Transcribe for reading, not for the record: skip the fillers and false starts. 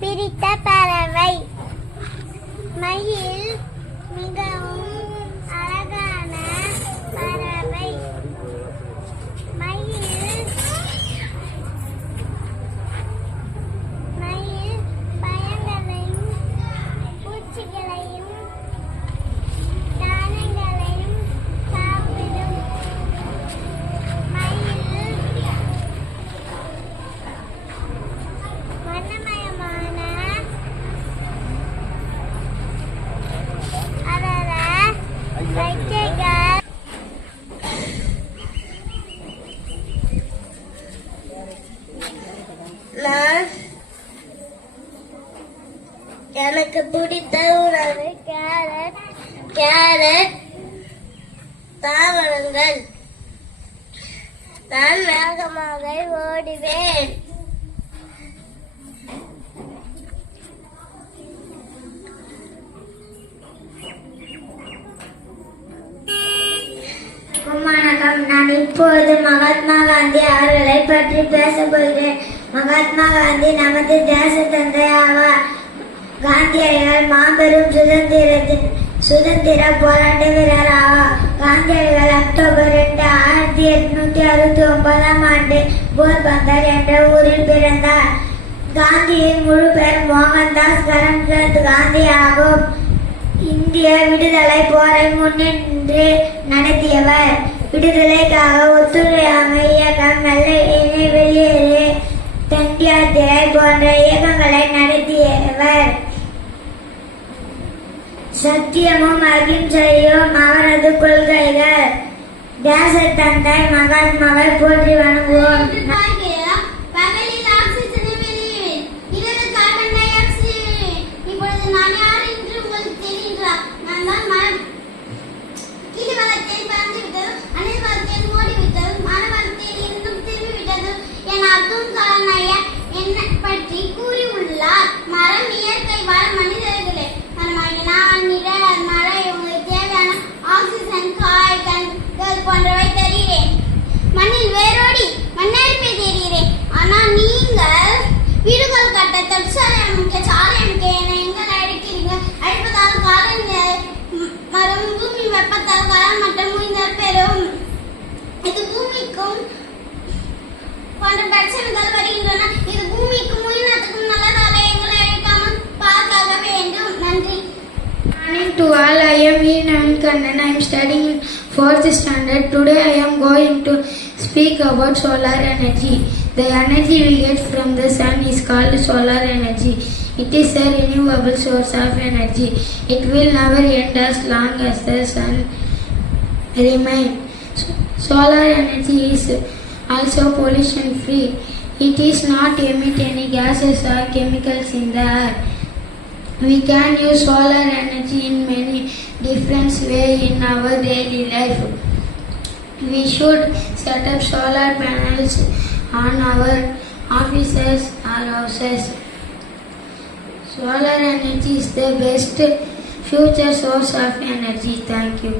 பிடித்த பறவை மயில் மிகவும் அழகான பறவை. மயில் பழங்களையும் பூச்சிகளையும் தானியங்களையும் சாப்பிடும். மயில் வண்ணமயமான அதர கைகள் எனக்கு பிடித்த உணவு கேரட் தாவரங்கள். நான் வேகமாக ஓடுவேன். வணக்கம். நான் இப்போது மகாத்மா காந்தி அவர்களை பற்றி பேசப் போகிறேன். மகாத்மா காந்தி நமது தேச தந்தை ஆவார். காந்தியடிகள் மாபெரும் சுதந்திர போராட்ட வீரர் ஆவார். காந்தியடிகள் அக்டோபர் 2, 1869 ஆண்டு போர்பந்தர் என்ற ஊரில் பிறந்தார். காந்தியின் முழு பெயர் மோகன்தாஸ் கரம்சந்த் காந்தி ஆகும். இந்திய விடுதலை போரை முன்னின்று நடத்தியவர். விடுதலைக்காக ஒத்துழையாமை இயக்கம், வெள்ளையனே வெளியேறு, தண்டியாத்திரை போன்ற இயக்கங்களை நடத்தியவர். சத்தியமும் அகிம்சையும் அவரது கொள்கைகள். தேச தந்தை மகாத்மாவை போற்றி வணங்குவோம். பற்றி கூறியுள்ளார். மரம் இயற்கை வளம். மனிதர்களே, உங்களுக்கு தேவையான ஆக்சிஜன், காய்கறிகள் போன்றவை தருகிறேன். மண்ணில் வேரோடி மண்ணெடுப்பை தருகிறேன். ஆனால் நீங்கள் வீடுகள் கட்ட, தொழிற்சாலை அமைக்க, சாலை அமைக்க என எங்களை அழைக்கிறீங்க. அழைப்பதால் கால மரம் பூமி வெப்பத்தால் கலாம் மற்றும் முயந்தல் பெறும். இது பூமிக்கும் போன்ற பிரச்சனைகள் வருகின்றன. இது பூமிக்கும் உயிரினத்துக்கும் நல்லதால எங்களை அழைக்காமல் பார்க்க வேண்டும். நன்றி. Morning to all. I am E. Navinkandan. I am studying in 4th standard. Today I am going to speak about solar energy. The energy we get from the sun is called solar energy. It is a renewable source of energy. It will never end as long as the sun remains. Solar energy is also pollution free. It is not emit any gases or chemicals in the air. We can use solar energy in many different ways in our daily life. We should set up solar panels on our offices or houses. Solar energy is the best future source of energy. Thank you.